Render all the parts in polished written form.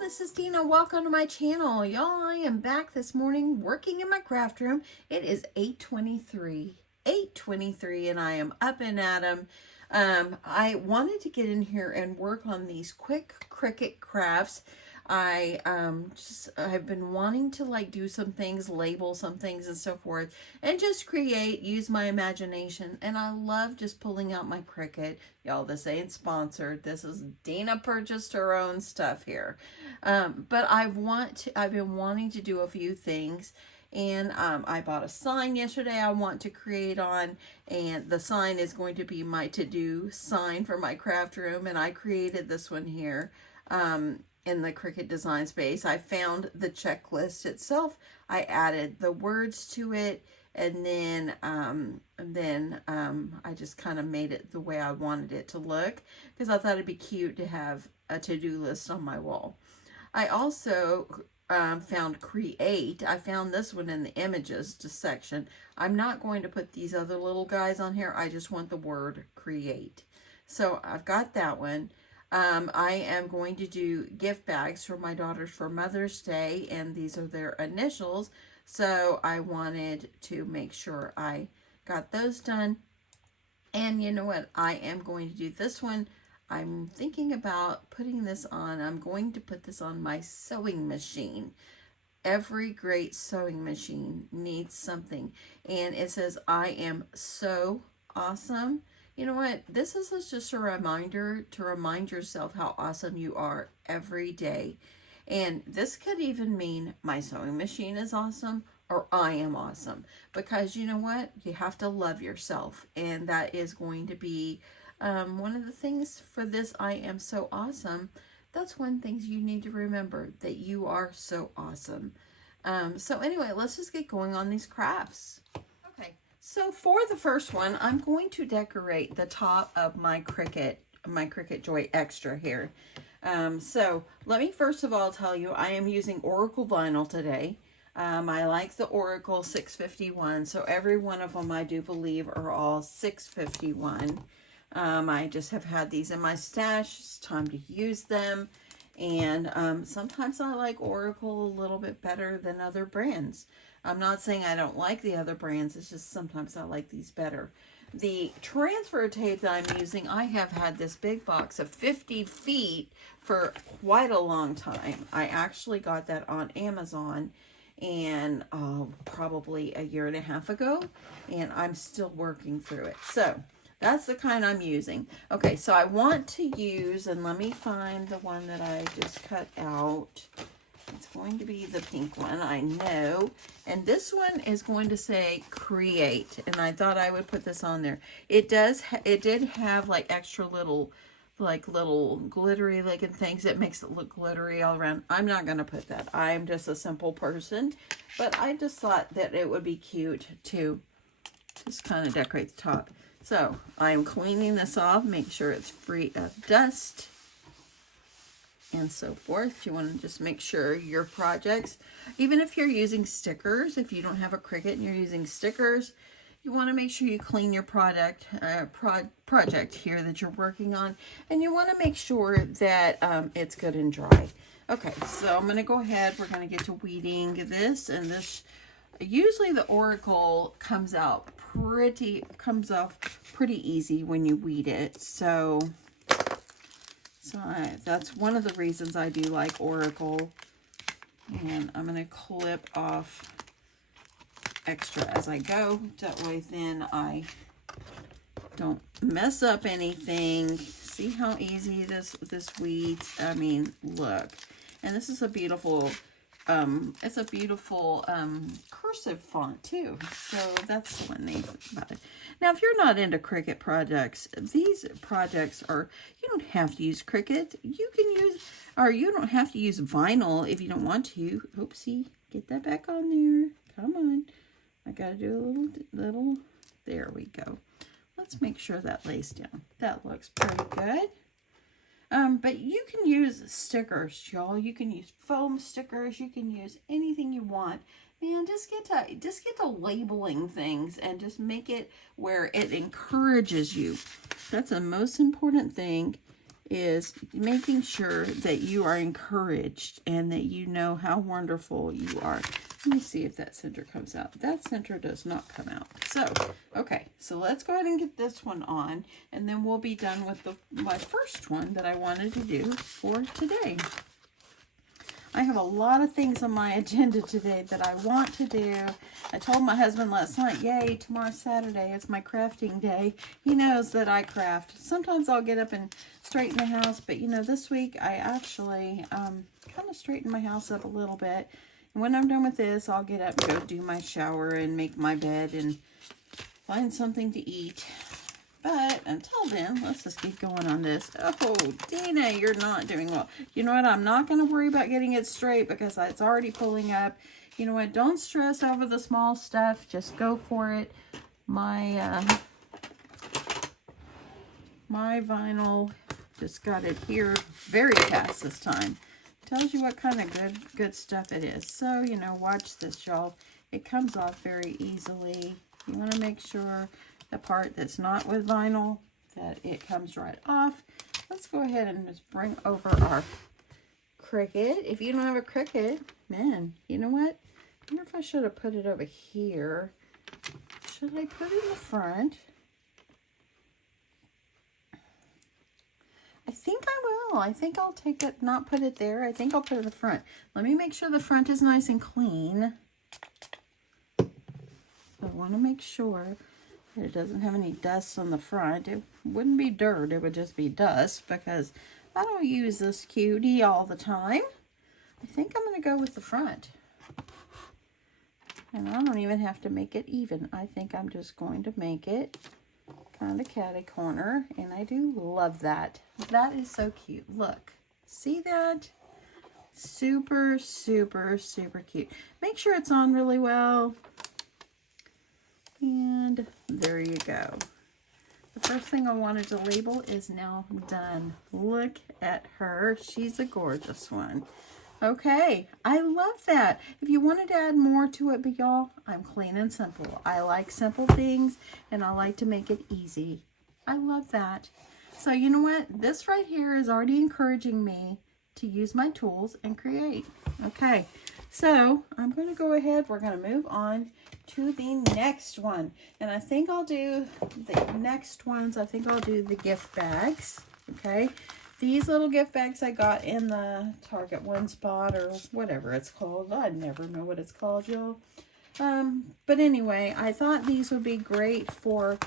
this is Deanna. Welcome to my channel. Y'all, I am back this morning working in my craft room. It is 8:23, and I am up and at 'em. I wanted to get in here and work on these quick Cricut crafts. I've been wanting to like do some things, label some things and so forth, and just create, use my imagination. And I love just pulling out my Cricut. Y'all, this ain't sponsored. This is Deanna purchased her own stuff here. But I've been wanting to do a few things. And I bought a sign yesterday I want to create on, and the sign is going to be my to-do sign for my craft room, and I created this one here in the Cricut design space. I found the checklist itself. I added the words to it, and then I just kind of made it the way I wanted it to look, because I thought it'd be cute to have a to-do list on my wall. I also found Create. I found this one in the images section. I'm not going to put these other little guys on here. I just want the word Create. So I've got that one. I am going to do gift bags for my daughters for Mother's Day, and these are their initials. So I wanted to make sure I got those done. And you know what? I am going to do this one. I'm thinking about putting this on. I'm going to put this on my sewing machine. Every great sewing machine needs something. And it says, I am so awesome. You know what? This is just a reminder to remind yourself how awesome you are every day. And this could even mean my sewing machine is awesome, or I am awesome. Because you know what? You have to love yourself. And that is going to be one of the things for this I am so awesome. That's one thing you need to remember, that you are so awesome. So anyway, let's just get going on these crafts. Okay, so for the first one, I'm going to decorate the top of my Cricut Joy Extra here. So let me first of all tell you, I am using Oracle vinyl today. I like the Oracle 651, so every one of them I do believe are all 651. I just have had these in my stash. It's time to use them. And sometimes I like Oracle a little bit better than other brands. I'm not saying I don't like the other brands. It's just sometimes I like these better. The transfer tape that I'm using, I have had this big box of 50 feet for quite a long time. I actually got that on Amazon and probably a year and a half ago. And I'm still working through it. So that's the kind I'm using. Okay, so I want to use, and let me find the one that I just cut out. It's going to be the pink one, I know. And this one is going to say Create. And I thought I would put this on there. It did have like extra little glittery looking things that makes it look glittery all around. I'm not going to put that. I'm just a simple person. But I just thought that it would be cute to just kind of decorate the top. So I'm cleaning this off, make sure it's free of dust and so forth. You want to just make sure your projects, even if you're using stickers, if you don't have a Cricut and you're using stickers, you want to make sure you clean your project here that you're working on, and you want to make sure that it's good and dry. Okay, so I'm going to go ahead. We're going to get to weeding this, and this. Usually the Oracle comes off pretty easy when you weed it. So that's one of the reasons I do like Oracle. And I'm going to clip off extra as I go. That way then I don't mess up anything. See how easy this weeds? I mean, look. And this is a beautiful it's a beautiful cursive font too, so that's the one thing about it. Now, if you're not into Cricut projects, these projects are, you don't have to use Cricut. You can use, or you don't have to use vinyl if you don't want to. Oopsie, get that back on there. Come on, I gotta do a little. There we go. Let's make sure that lays down. That looks pretty good. But you can use stickers, y'all. You can use foam stickers. You can use anything you want. Man, just get to labeling things and just make it where it encourages you. That's the most important thing, is making sure that you are encouraged and that you know how wonderful you are. Let me see if that center comes out. That center does not come out. So, okay, so let's go ahead and get this one on, and then we'll be done with my first one that I wanted to do for today. I have a lot of things on my agenda today that I want to do. I told my husband last night, yay, tomorrow's Saturday. It's my crafting day. He knows that I craft. Sometimes I'll get up and straighten the house, but you know, this week I actually kind of straightened my house up a little bit. And when I'm done with this, I'll get up and go do my shower and make my bed and find something to eat. But until then, let's just keep going on this. Oh, Deanna, you're not doing well. You know what? I'm not going to worry about getting it straight because it's already pulling up. You know what? Don't stress over the small stuff. Just go for it. My vinyl just got it here very fast this time. Tells you what kind of good stuff it is. So, you know, watch this, y'all. It comes off very easily. You want to make sure the part that's not with vinyl, that it comes right off. Let's go ahead and just bring over our Cricut. If you don't have a Cricut, man, you know what? I wonder if I should have put it over here. Should I put it in the front? I think I will. I think I'll take it, not put it there. I think I'll put it in the front. Let me make sure the front is nice and clean. I want to make sure that it doesn't have any dust on the front. It wouldn't be dirt. It would just be dust because I don't use this cutie all the time. I think I'm going to go with the front. And I don't even have to make it even. I think I'm just going to make it kind of catty corner. And I do love that. That is so cute. Look. See that? Super, super, super cute. Make sure it's on really well. And there you go. The first thing I wanted to label is now done. Look at her. She's a gorgeous one. Okay, I love that. If you wanted to add more to it, but y'all, I'm clean and simple. I like simple things, and I like to make it easy. I love that. So you know what? This right here is already encouraging me to use my tools and create. Okay, so I'm going to go ahead. We're going to move on to the next one. And I think I'll do the next ones. I think I'll do the gift bags. Okay. These little gift bags I got in the Target One Spot or whatever it's called. I never know what it's called, y'all. But anyway, I thought these would be great for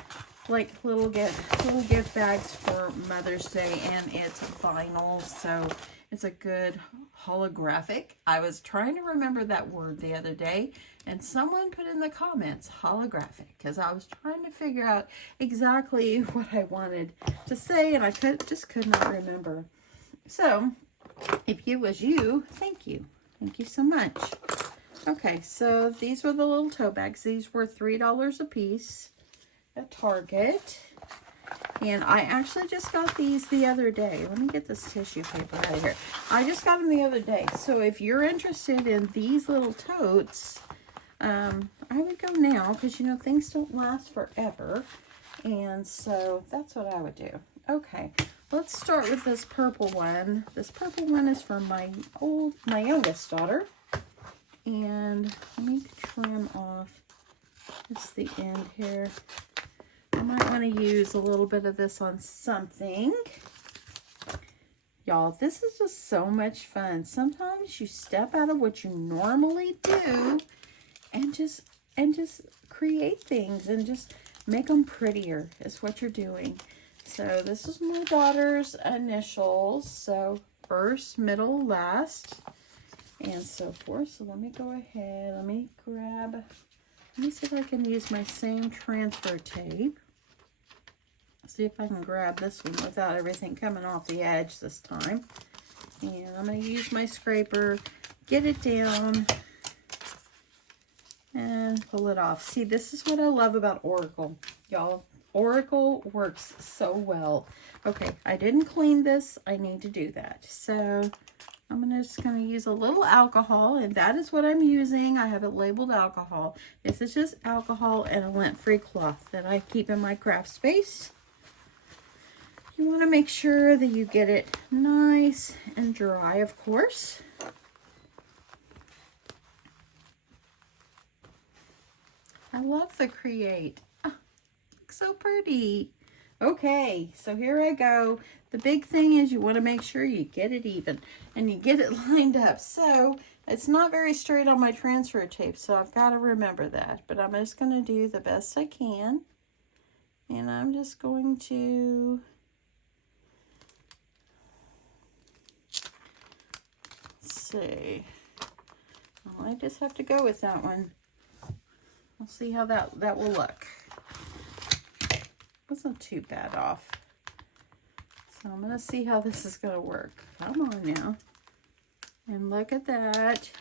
like little gift bags for Mother's Day, and it's vinyl, so it's a good holographic. I was trying to remember that word the other day, and someone put in the comments holographic, because I was trying to figure out exactly what I wanted to say, and I just could not remember. So if you was you, thank you. Thank you so much. Okay, so these were the little tote bags. These were $3 a piece at Target. And I actually just got these the other day. Let me get this tissue paper out of here. I just got them the other day. So if you're interested in these little totes, I would go now because, you know, things don't last forever. And so that's what I would do. Okay, let's start with this purple one. This purple one is from my youngest daughter. And let me trim off just the end here. I might want to use a little bit of this on something. Y'all, this is just so much fun. Sometimes you step out of what you normally do and just create things and just make them prettier is what you're doing. So this is my daughter's initials. So first, middle, last, and so forth. So let me go ahead. Let me see if I can use my same transfer tape. See if I can grab this one without everything coming off the edge this time. And I'm going to use my scraper, get it down, and pull it off. See, this is what I love about Oracle, y'all. Oracle works so well. Okay, I didn't clean this. I need to do that. So I'm just going to use a little alcohol, and that is what I'm using. I have it labeled alcohol. This is just alcohol and a lint-free cloth that I keep in my craft space. You want to make sure that you get it nice and dry, of course. I love the Create. Oh, looks so pretty. Okay, so here I go. The big thing is you want to make sure you get it even and you get it lined up. So it's not very straight on my transfer tape, so I've got to remember that. But I'm just going to do the best I can. And I'm just going to see. Well, I just have to go with that one. We'll see how that will look. Wasn't too bad off. So I'm going to see how this is going to work. Come on now. And look at that.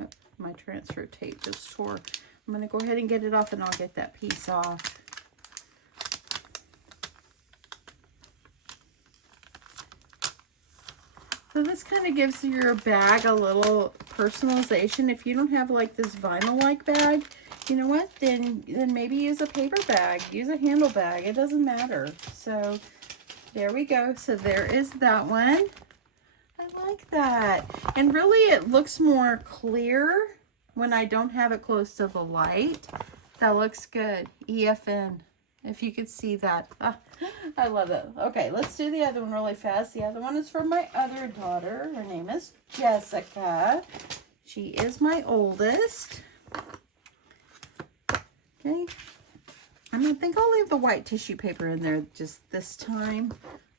Oh, my transfer tape just tore. I'm going to go ahead and get it off and I'll get that piece off. So this kind of gives your bag a little personalization. If you don't have like this vinyl-like bag, you know what? Then maybe use a paper bag. Use a handle bag. It doesn't matter. So there we go. So there is that one. I like that. And really it looks more clear when I don't have it close to the light. That looks good. EFN. If you could see that. Ah, I love it. Okay, let's do the other one really fast. The other one is from my other daughter. Her name is Jessica. She is my oldest. Okay. I think I'll leave the white tissue paper in there just this time.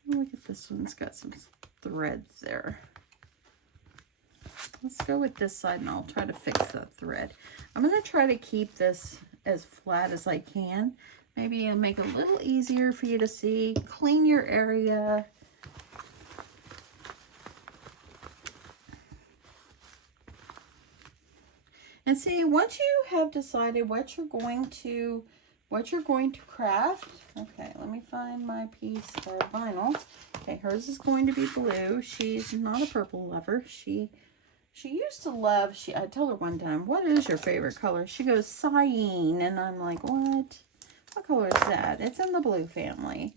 Look at this one. It's got some threads there. Let's go with this side and I'll try to fix that thread. I'm going to try to keep this as flat as I can. Maybe it'll make it a little easier for you to see. Clean your area. And see, once you have decided what you're going to craft. Okay, let me find my piece for vinyl. Okay, hers is going to be blue. She's not a purple lover. She used to love, I told her one time, what is your favorite color? She goes, cyan. And I'm like, what? What color is that? It's in the blue family.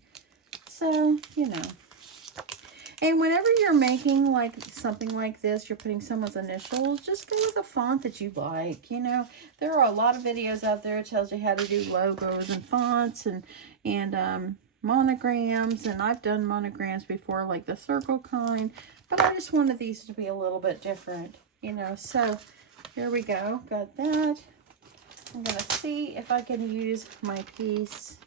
So, you know. And whenever you're making like something like this, you're putting someone's initials, just go with a font that you like. You know, there are a lot of videos out there that tells you how to do logos and fonts and monograms. And I've done monograms before, like the circle kind. But I just wanted these to be a little bit different, you know. So here we go. Got that. I'm going to see if I can use my piece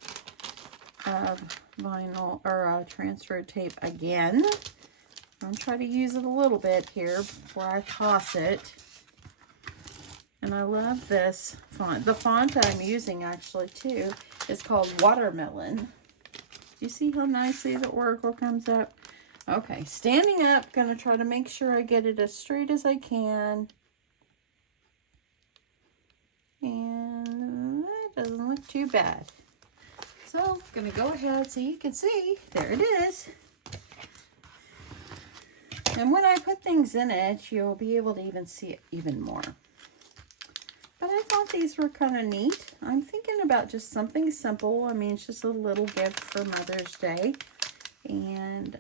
of vinyl or transfer tape again. I'll try to use it a little bit here before I toss it. And I love this font. The font I'm using actually too is called Watermelon. Do you see how nicely the oracle comes up? Okay, standing up, gonna try to make sure I get it as straight as I can. And that doesn't look too bad. So I'm gonna go ahead so you can see. There it is. And when I put things in it, you'll be able to even see it even more. But I thought these were kind of neat. I'm thinking about just something simple. I mean, it's just a little gift for Mother's Day. And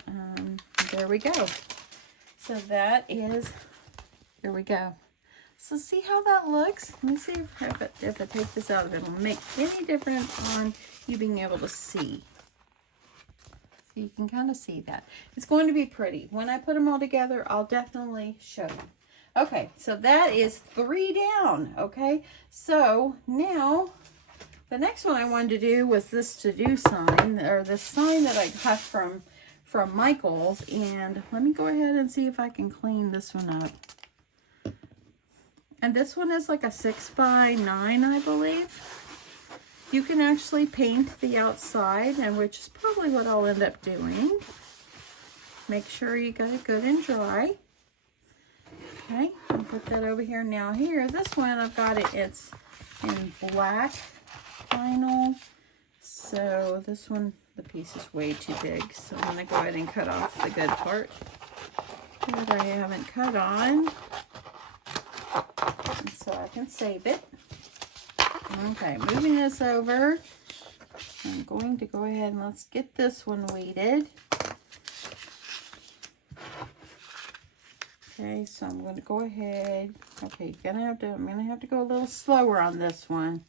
there we go. So that is, there we go. So see how that looks? Let me see if I take this out, if it'll make any difference on you being able to see. So you can kind of see that. It's going to be pretty. When I put them all together, I'll definitely show you. Okay, so that is 3 down, okay? So now, the next one I wanted to do was this to-do sign, or this sign that I got from Michael's. And let me go ahead and see if I can clean this one up. And this one is like a 6x9, I believe. You can actually paint the outside, and which is probably what I'll end up doing. Make sure you got it good and dry. Okay, I'll put that over here. Now here, this one I've got it, it's in black vinyl. So this one, the piece is way too big. So I'm gonna go ahead and cut off the good part that I haven't cut on. So I can save it. Okay, moving this over. I'm going to go ahead and let's get this one weighted. Okay, so I'm going to go ahead. Okay, I'm gonna have to go a little slower on this one.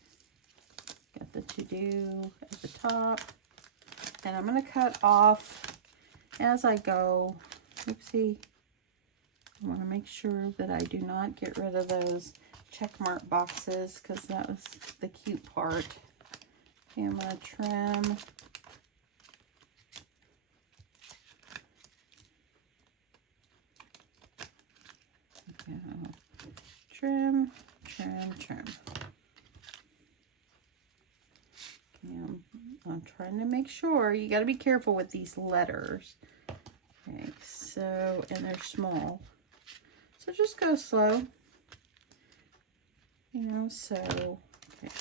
Got the to-do at the top. And I'm going to cut off as I go. Oopsie. I want to make sure that I do not get rid of those check mark boxes because that was the cute part. Okay, I'm going to trim. Trim, trim, trim. Okay, I'm trying to make sure. You got to be careful with these letters. Okay, so, and they're small. So just go slow. You know, so, okay.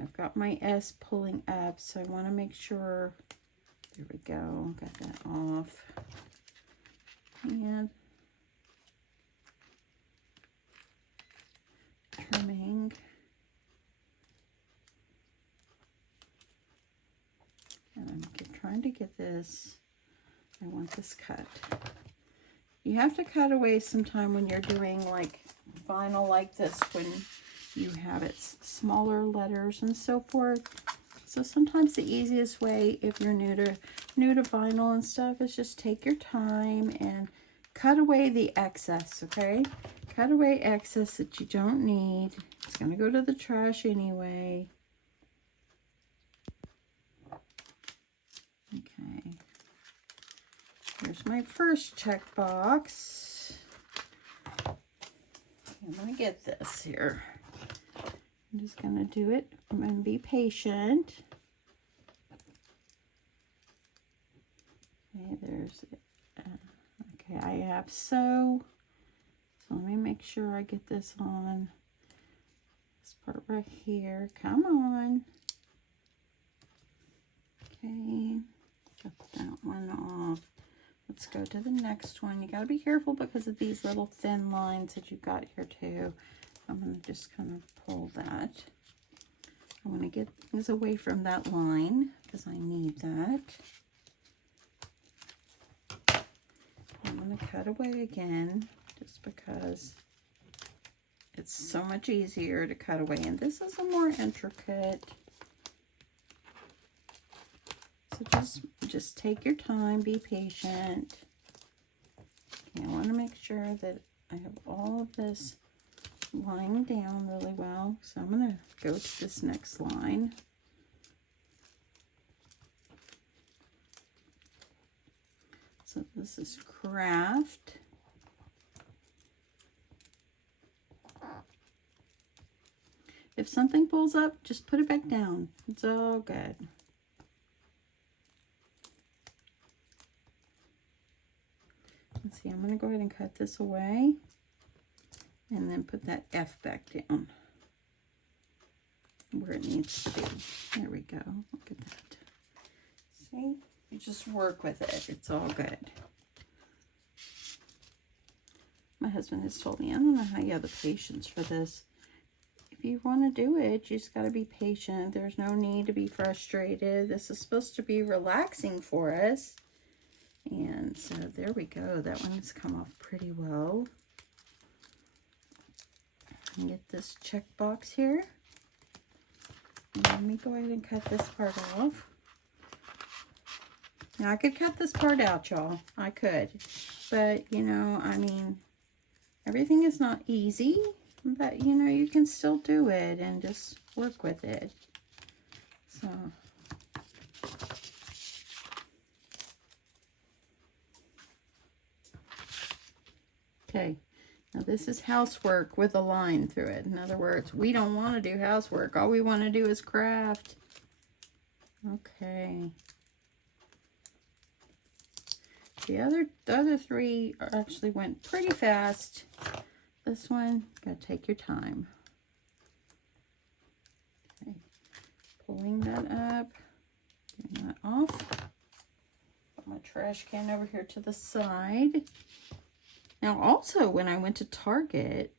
I've got my S pulling up, so I want to make sure. There we go. Got that off. And trimming. And I'm trying to get this. I want this cut. You have to cut away sometime when you're doing like vinyl like this, when you have it smaller letters and so forth. So sometimes the easiest way, if you're new to vinyl and stuff, is just take your time and cut away the excess, okay? Cut away excess that you don't need. It's going to go to the trash anyway. Okay. Here's my first checkbox. I'm going to get this here. I'm just going to do it. I'm going to be patient. Okay, there's it. Okay, I have so let me make sure I get this on. This part right here. Come on. Okay, got that one off. Let's go to the next one. You got to be careful because of these little thin lines that you've got here too. I'm going to just kind of pull that. I want to get this away from that line because I need that. I'm going to cut away again just because it's so much easier to cut away. And this is a more intricate. So just take your time, be patient. Okay, I want to make sure that I have all of this lying down really well. So I'm going to go to this next line. So this is craft. If something pulls up, just put it back down. It's all good. Let's see, I'm going to go ahead and cut this away and then put that F back down where it needs to be. There we go. Look at that. See? You just work with it. It's all good. My husband has told me, I don't know how you have the patience for this. If you want to do it, you just got to be patient. There's no need to be frustrated. This is supposed to be relaxing for us. And so there we go. That one has come off pretty well. And get this checkbox here. And let me go ahead and cut this part off. Now I could cut this part out, y'all. I could. But, you know, I mean, everything is not easy. But, you know, you can still do it and just work with it. So... Okay, now this is housework with a line through it. In other words, we don't want to do housework. All we want to do is craft. Okay. The other three actually went pretty fast. This one, gotta take your time. Okay, pulling that up, getting that off. Put my trash can over here to the side. Now also, when I went to Target,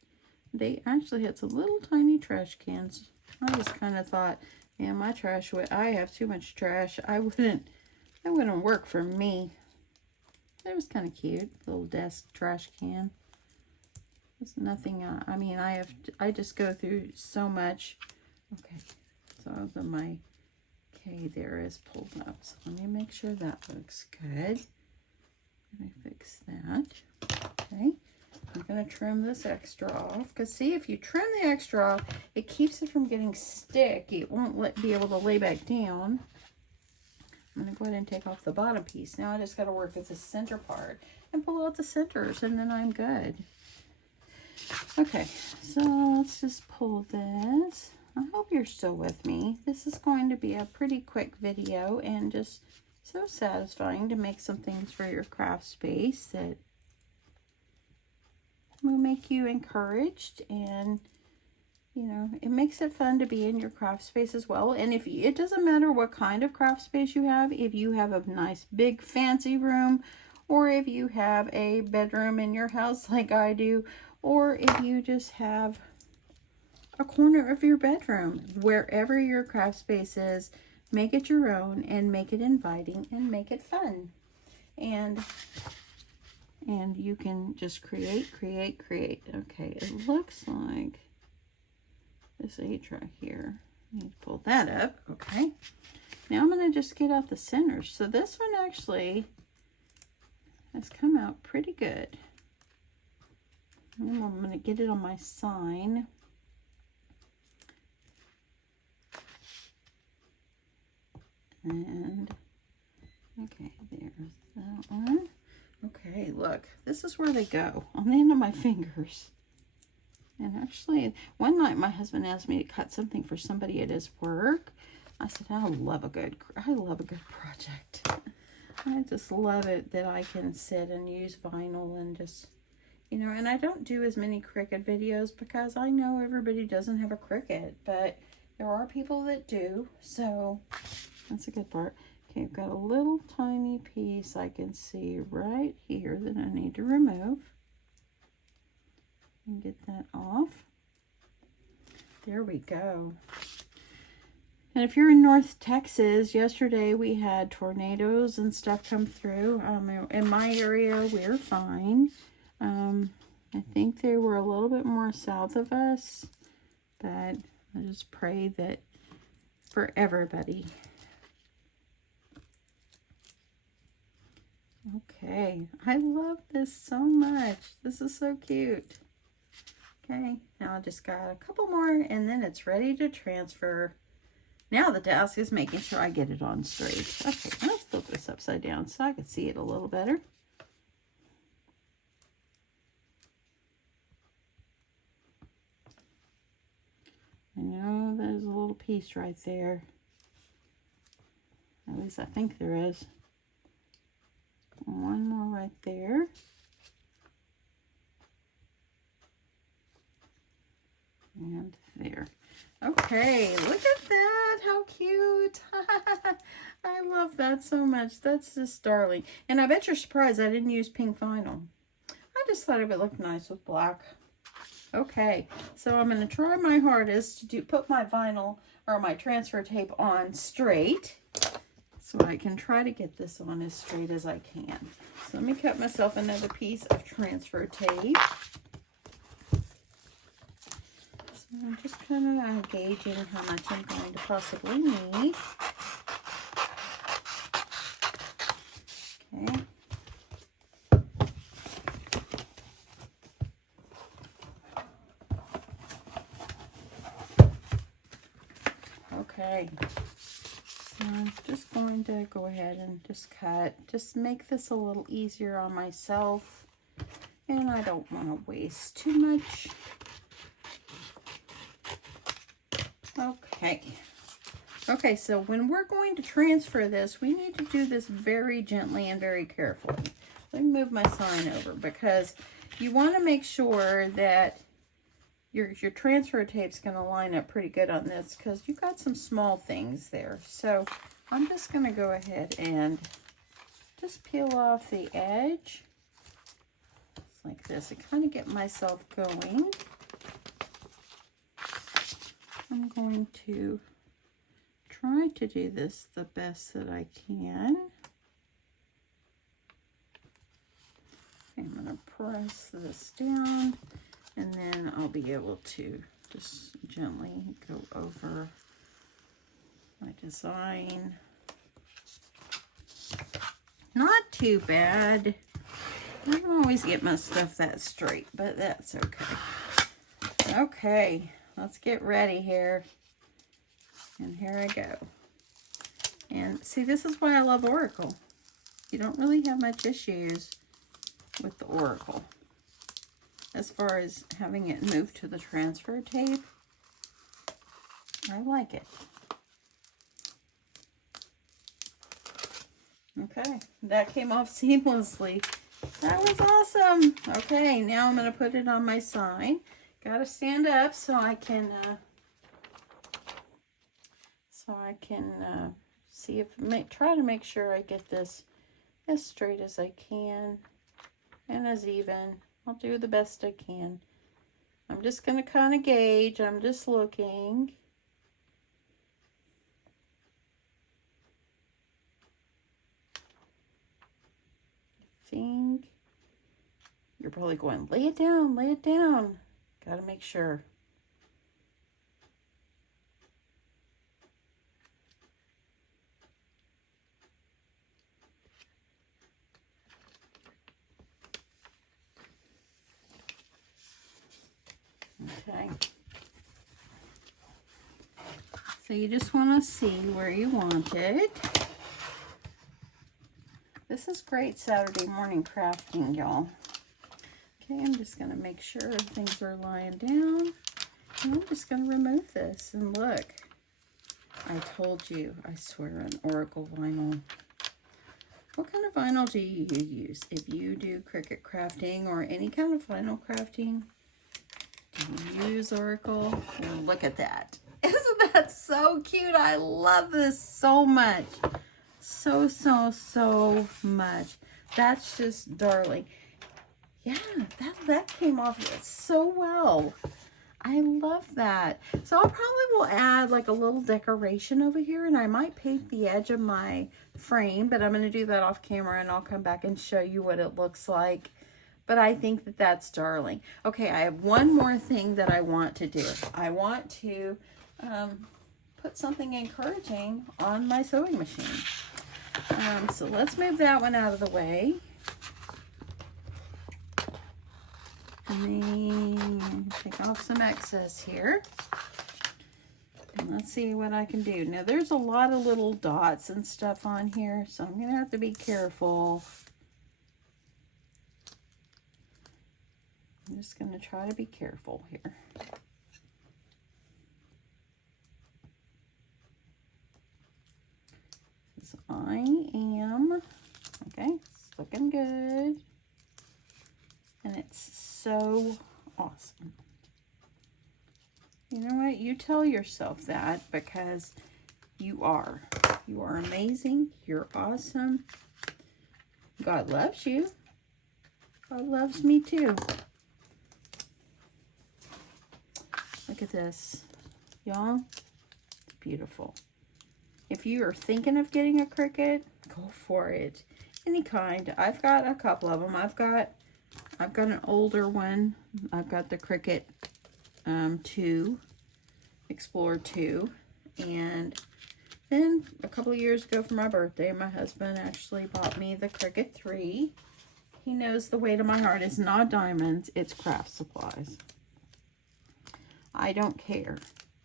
they actually had some little tiny trash cans. I just kind of thought, yeah, my trash I have too much trash. That wouldn't work for me. It was kind of cute, little desk trash can. There's nothing, I mean, I just go through so much. Okay, so my K there is pulled up. So let me make sure that looks good. Let me fix that. Okay, I'm going to trim this extra off. Because see, if you trim the extra off, it keeps it from getting sticky. It won't be able to lay back down. I'm going to go ahead and take off the bottom piece. Now I just got to work with the center part and pull out the centers, and then I'm good. Okay, so let's just pull this. I hope you're still with me. This is going to be a pretty quick video and just so satisfying to make some things for your craft space that will make you encouraged, and you know, it makes it fun to be in your craft space as well. And if you, it doesn't matter what kind of craft space you have, if you have a nice big fancy room, or if you have a bedroom in your house like I do, or if you just have a corner of your bedroom, wherever your craft space is, make it your own and make it inviting and make it fun. And you can just create. Okay, it looks like this H right here. I need to pull that up. Okay. Now I'm going to just get out the centers. So this one actually has come out pretty good. And I'm going to get it on my sign. And okay, there's that one. Okay, look, this is where they go, on the end of my fingers. And actually, one night my husband asked me to cut something for somebody at his work. I said, I love a good project. I just love it that I can sit and use vinyl and just, you know, and I don't do as many Cricut videos because I know everybody doesn't have a Cricut, but there are people that do, so that's a good part. Okay, I've got a little tiny piece I can see right here that I need to remove. And get that off. There we go. And if you're in North Texas, yesterday we had tornadoes and stuff come through. In my area, we're fine. I think they were a little bit more south of us, but I just pray that for everybody. Okay, I love this so much. This is so cute. Okay, now I just got a couple more and then it's ready to transfer. Now the task is making sure I get it on straight. Okay, let's flip this upside down so I can see it a little better. I know there's a little piece right there. At least I think there is. One more right there. And there. Okay, look at that. How cute. I love that so much. That's just darling. And I bet you're surprised I didn't use pink vinyl. I just thought it would look nice with black. Okay, so I'm going to try my hardest to put my vinyl or my transfer tape on straight. So I can try to get this on as straight as I can. So let me cut myself another piece of transfer tape. So I'm just kind of gauging how much I'm going to possibly need. Okay. Okay. So I'm just going to go ahead and just cut. Just make this a little easier on myself. And I don't want to waste too much. Okay. Okay, so when we're going to transfer this, we need to do this very gently and very carefully. Let me move my sign over because you want to make sure that your transfer tape's going to line up pretty good on this because you've got some small things there. So I'm just going to go ahead and just peel off the edge. Just like this and kind of get myself going. I'm going to try to do this the best that I can. I'm going to press this down. And then I'll be able to just gently go over my design. Not too bad. I don't always get my stuff that straight, but that's okay. Okay, let's get ready here. And here I go. And see, this is why I love Oracle. You don't really have much issues with the Oracle. As far as having it moved to the transfer tape, I like it. Okay, that came off seamlessly. That was awesome. Okay, now I'm going to put it on my sign. Got to stand up so I can see if try to make sure I get this as straight as I can and as even. I'll do the best I can. I'm just going to kind of gauge. I'm just looking. I think you're probably going, lay it down, lay it down. Got to make sure. Okay. So you just want to see where you want it. This is great Saturday morning crafting, y'all. Okay, I'm just going to make sure things are lying down. And I'm just going to remove this. And look, I told you, I swear, an Oracle vinyl. What kind of vinyl do you use? If you do Cricut crafting or any kind of vinyl crafting, do you use Oracle? Well, look at that. Isn't that that so cute. I love this so much. So much. That's just darling. Yeah, that came off so well. I love that. So I probably will add like a little decoration over here, and I might paint the edge of my frame, but I'm going to do that off camera and I'll come back and show you what it looks like. But I think that that's darling. Okay, I have one more thing that I want to do. I want to put something encouraging on my sewing machine. So let's move that one out of the way. And then take off some excess here. And let's see what I can do. Now there's a lot of little dots and stuff on here, so I'm going to have to be careful. I'm just going to try to be careful here. Because I am, okay, it's looking good. And it's so awesome. You know what? You tell yourself that, because you are. You are amazing. You're awesome. God loves you. God loves me too. Look at this. Y'all, it's beautiful. If you are thinking of getting a Cricut, go for it. Any kind. I've got a couple of them. I've got an older one. I've got the Cricut 2, Explorer 2. And then a couple of years ago for my birthday, my husband actually bought me the Cricut 3. He knows the way to my heart is not diamonds, it's craft supplies. I don't care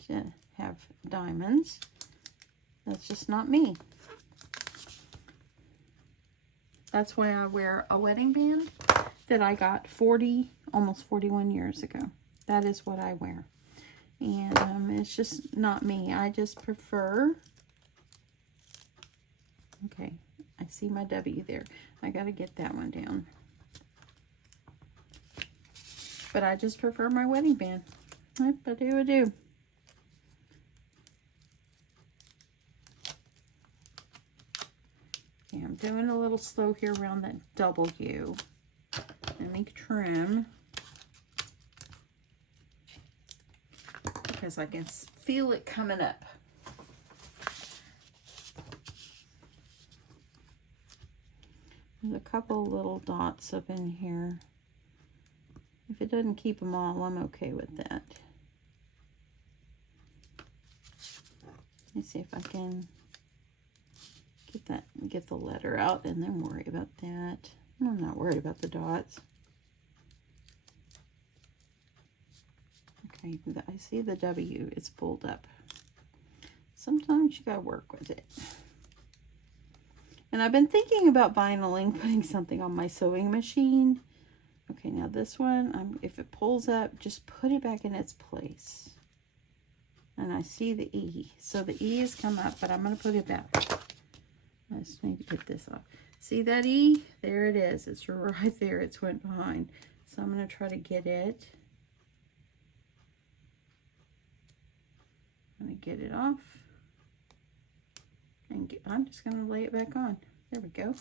to have diamonds. That's just not me. That's why I wear a wedding band that I got almost 41 years ago. That is what I wear. And it's just not me. I just prefer, okay, I see my W there. I got to get that one down. But I just prefer my wedding band. Yep, I do. Okay, I'm doing a little slow here around that W. Let me trim, because I can feel it coming up. There's a couple little dots up in here. If it doesn't keep them all, I'm okay with that. Let me see if I can get the letter out and then worry about that. I'm not worried about the dots. Okay, I see the W, it's pulled up. Sometimes you gotta work with it. And I've been thinking about vinyling, putting something on my sewing machine. Okay, now this one, if it pulls up, just put it back in its place. And I see the E. So the E has come up, but I'm going to put it back. Let's maybe get this off. See that E? There it is. It's right there. It's went behind. So I'm going to try to get it. I'm going to get it off. And I'm just going to lay it back on. There we go.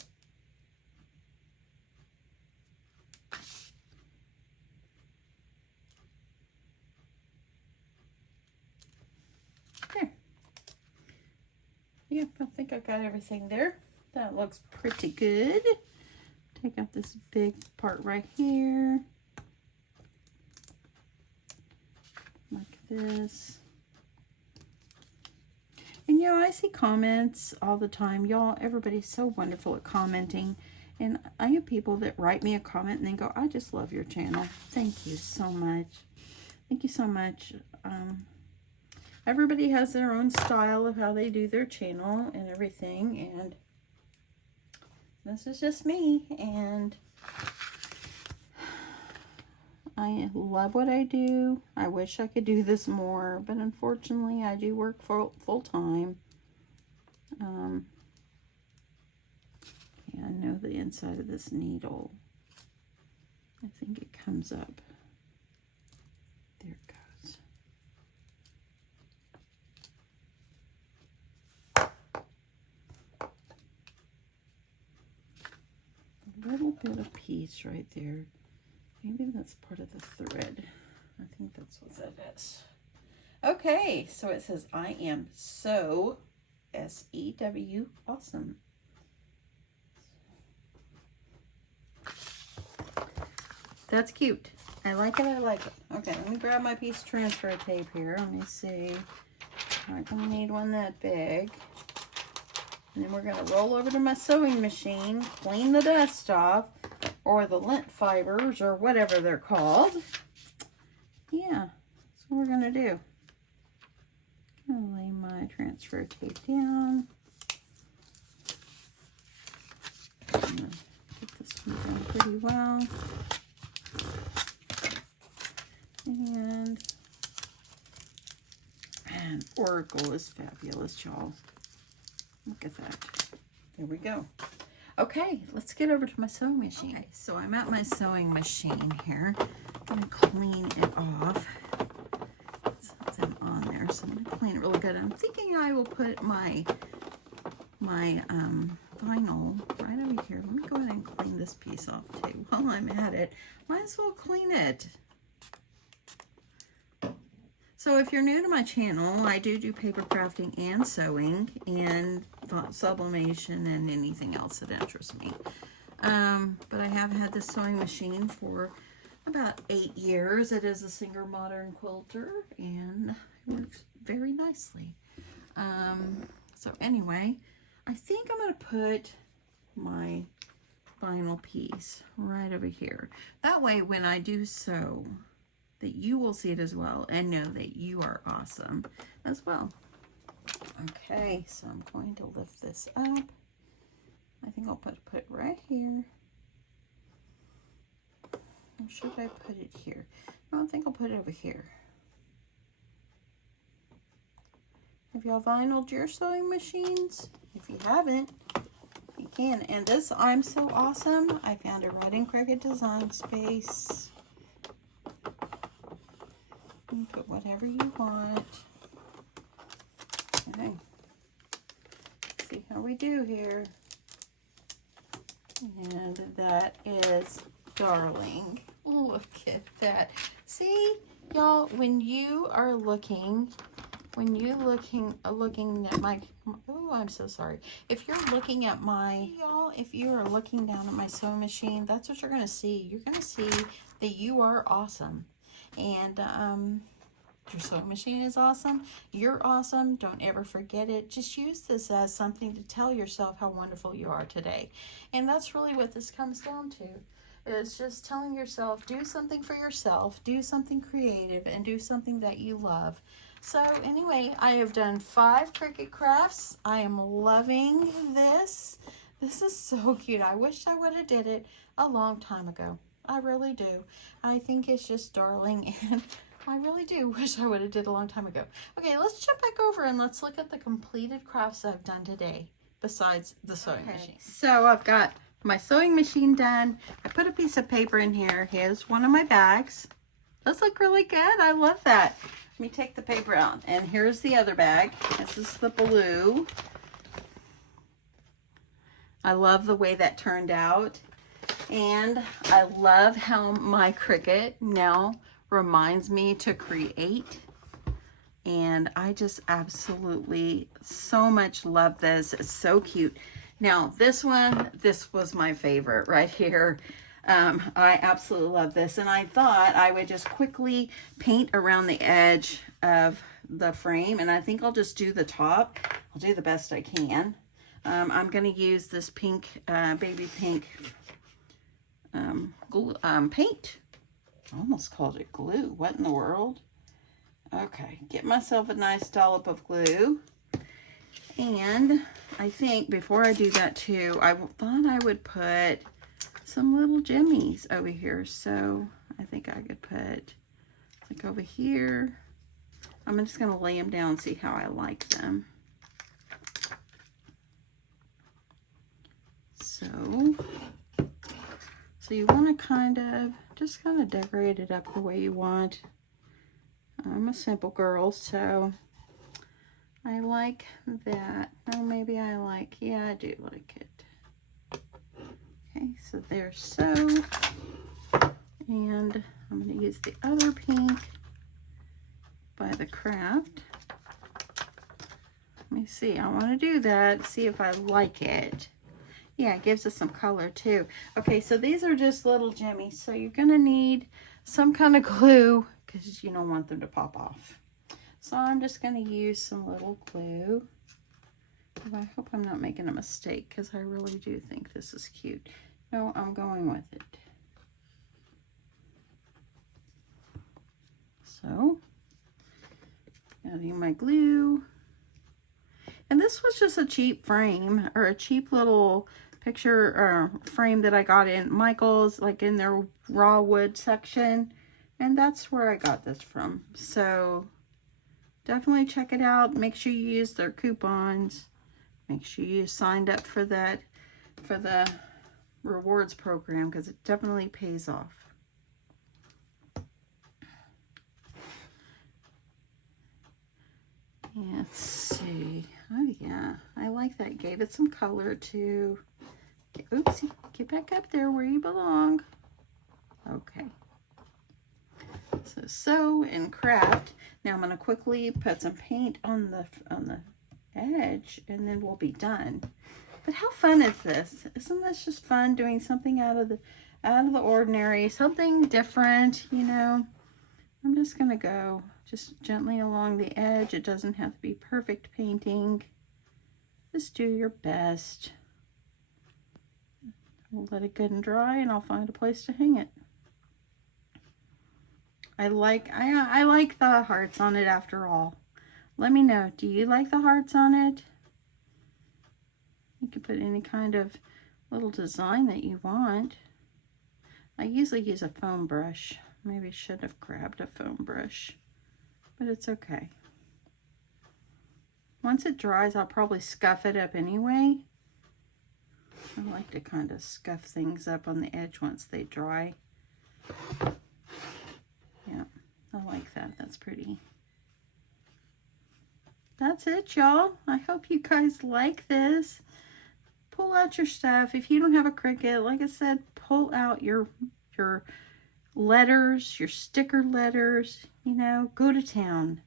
There. Yep, I think I got everything there. That looks pretty good. Take out this big part right here. Like this. And, you know, I see comments all the time. Y'all, everybody's so wonderful at commenting. And I have people that write me a comment and then go, I just love your channel. Thank you so much. Thank you so much. Everybody has their own style of how they do their channel and everything. And this is just me. And I love what I do. I wish I could do this more, but unfortunately I do work full time. Yeah, I know the inside of this needle. I think it comes up. There it goes. A little bit of piece right there. Maybe that's part of the thread. I think that's what that is. Okay, so it says, I am so S-E-W awesome. That's cute. I like it, I like it. Okay, let me grab my piece of transfer tape here. Let me see. I'm gonna need one that big. And then we're gonna roll over to my sewing machine, clean the dust off, or the lint fibers, or whatever they're called. Yeah, that's what we're gonna do. I'm gonna lay my transfer tape down. I'm gonna get this one done pretty well. And Oracle is fabulous, y'all. Look at that. There we go. Okay, let's get over to my sewing machine. Okay, so I'm at my sewing machine here. I'm gonna clean it off. Something on there, so I'm gonna clean it really good. I'm thinking I will put my vinyl right over here. Let me go ahead and clean this piece off too. While I'm at it, might as well clean it. So if you're new to my channel, I do paper crafting and sewing and sublimation and anything else that interests me. But I have had this sewing machine for about 8 years. It is a Singer Modern Quilter and it works very nicely. So anyway, I think I'm going to put my vinyl piece right over here. That way when I do sew, that you will see it as well and know that you are awesome as well. Okay, so I'm going to lift this up. I think I'll put it right here. Or should I put it here? No, I think I'll put it over here. Have y'all vinyled your sewing machines? If you haven't, you can. And this, I'm so awesome. I found it right in Cricut Design Space. You can put whatever you want. Okay. Let's see how we do here. And that is darling. Look at that. See, y'all, when you are looking, when you looking at my, oh, I'm so sorry. If you're looking at my, y'all, if you are looking down at my sewing machine, that's what you're going to see. You're going to see that you are awesome. And your sewing machine is awesome. You're awesome. Don't ever forget it. Just use this as something to tell yourself how wonderful you are today. And that's really what this comes down to. It's just telling yourself, do something for yourself, do something creative, and do something that you love. So anyway, I have done 5 Cricut crafts. I am loving this. This is so cute. I wish I would have did it a long time ago. I really do. I think it's just darling, and I really do wish I would have did a long time ago. Okay, let's jump back over and let's look at the completed crafts I've done today, besides the sewing machine. So I've got my sewing machine done. I put a piece of paper in here. Here's one of my bags. Those look really good. I love that. Let me take the paper out. And here's the other bag. This is the blue. I love the way that turned out. And I love how my Cricut now reminds me to create. And I just absolutely so much love this. It's so cute. Now this one, this was my favorite right here. I absolutely love this, and I thought I would just quickly paint around the edge of the frame, and I think I'll just do the top. I'll do the best I can. I'm going to use this pink, baby pink paint. I almost called it glue. What in the world? Okay, get myself a nice dollop of glue. And I think before I do that too, I thought I would put some little jimmies over here. So I think I could put like over here. I'm just going to lay them down and see how I like them. So you want to just kind of decorate it up the way you want. I'm a simple girl, so I like that. Oh, maybe I like, yeah, I do like it. Okay, so there's so. And I'm going to use the other pink by the craft. Let me see, I want to do that, see if I like it. Yeah, it gives us some color too. Okay, so these are just little jimmies. So you're going to need some kind of glue because you don't want them to pop off. So I'm just going to use some little glue. I hope I'm not making a mistake because I really do think this is cute. No, I'm going with it. So, adding my glue. And this was just a cheap frame, or a cheap little picture frame that I got in Michael's, like in their raw wood section. And that's where I got this from. So definitely check it out. Make sure you use their coupons. Make sure you signed up for that, for the rewards program, because it definitely pays off. Let's see. Oh yeah, I like that. Gave it some color too. Oopsie, get back up there where you belong. Okay. So sew and craft. Now I'm going to quickly put some paint on the edge, and then we'll be done. But how fun is this? Isn't this just fun, doing something out of the ordinary, something different, you know? I'm just going to go just gently along the edge. It doesn't have to be perfect painting. Just do your best. We'll let it good and dry, and I'll find a place to hang it. I like the hearts on it after all. Let me know, do you like the hearts on it? You can put any kind of little design that you want. I usually use a foam brush. Maybe I should have grabbed a foam brush, but it's okay. Once it dries, I'll probably scuff it up anyway. I like to kind of scuff things up on the edge once they dry. Yeah, I like that. That's pretty. That's it, y'all. I hope you guys like this. Pull out your stuff. If you don't have a Cricut, like I said, pull out your letters, your sticker letters, you know, go to town.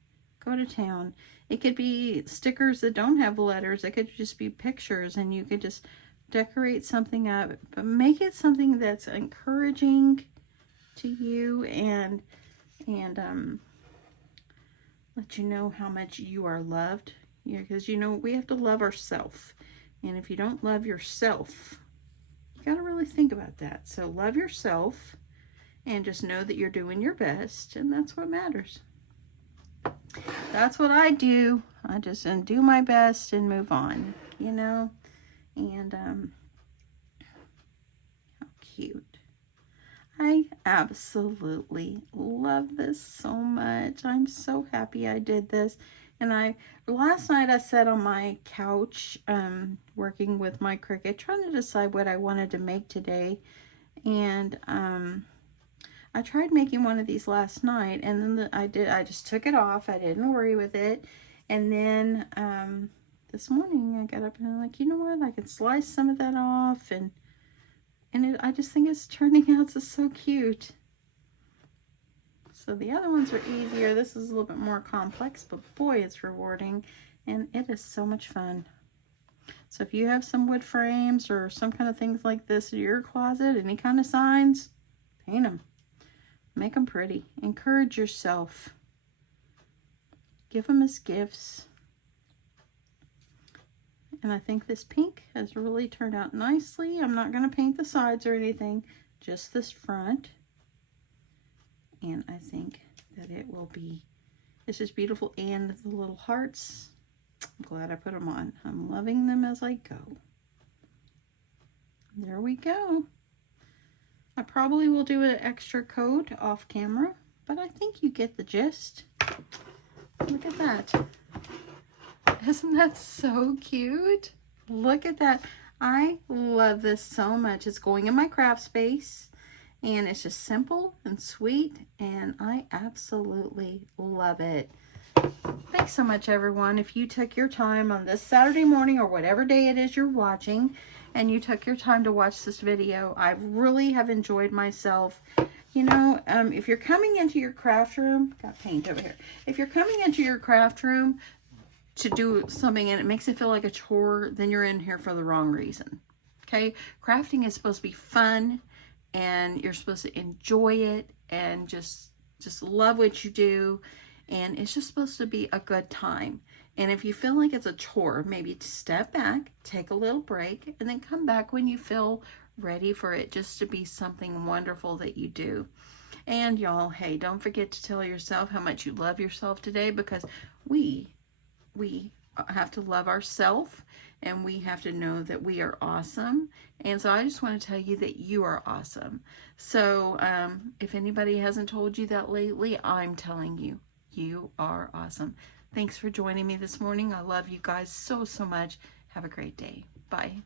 Go to town. It could be stickers that don't have letters. It could just be pictures, and you could just decorate something up, but make it something that's encouraging to you and let you know how much you are loved. Yeah, because you know we have to love ourselves, and if you don't love yourself, you got to really think about that. So love yourself and just know that you're doing your best, and that's what matters. That's what I do. I just do my best and move on, you know. And how cute. I absolutely love this so much. I'm so happy I did this. And last night I sat on my couch working with my Cricut, trying to decide what I wanted to make today. And I tried making one of these last night, and then I just took it off. I didn't worry with it. And then this morning I got up and I'm like, you know what? I can slice some of that off, and I just think it's turning out so cute. So the other ones are easier. This is a little bit more complex, but boy, it's rewarding, and it is so much fun. So if you have some wood frames or some kind of things like this in your closet, any kind of signs, paint them. Make them pretty. Encourage yourself. Give them as gifts. And I think this pink has really turned out nicely. I'm not going to paint the sides or anything, just this front. And I think that it will be, it's just beautiful. And the little hearts, I'm glad I put them on. I'm loving them as I go. There we go. I probably will do an extra coat off camera, but I think you get the gist. Look at that. Isn't that so cute? Look at that. I love this so much. It's going in my craft space, and it's just simple and sweet, and I absolutely love it. Thanks so much, everyone. If you took your time on this Saturday morning or whatever day it is you're watching, and you took your time to watch this video, I really have enjoyed myself. You know, if you're coming into your craft room, got paint over here. If you're coming into your craft room to do something and it makes it feel like a chore, then you're in here for the wrong reason. Okay? Crafting is supposed to be fun, and you're supposed to enjoy it and just love what you do, and it's just supposed to be a good time. And if you feel like it's a chore, maybe step back, take a little break, and then come back when you feel ready for it just to be something wonderful that you do. And y'all, hey, don't forget to tell yourself how much you love yourself today, because we have to love ourselves, and we have to know that we are awesome. And so I just want to tell you that you are awesome. So if anybody hasn't told you that lately, I'm telling you, you are awesome. Thanks for joining me this morning. I love you guys so much. Have a great day. Bye.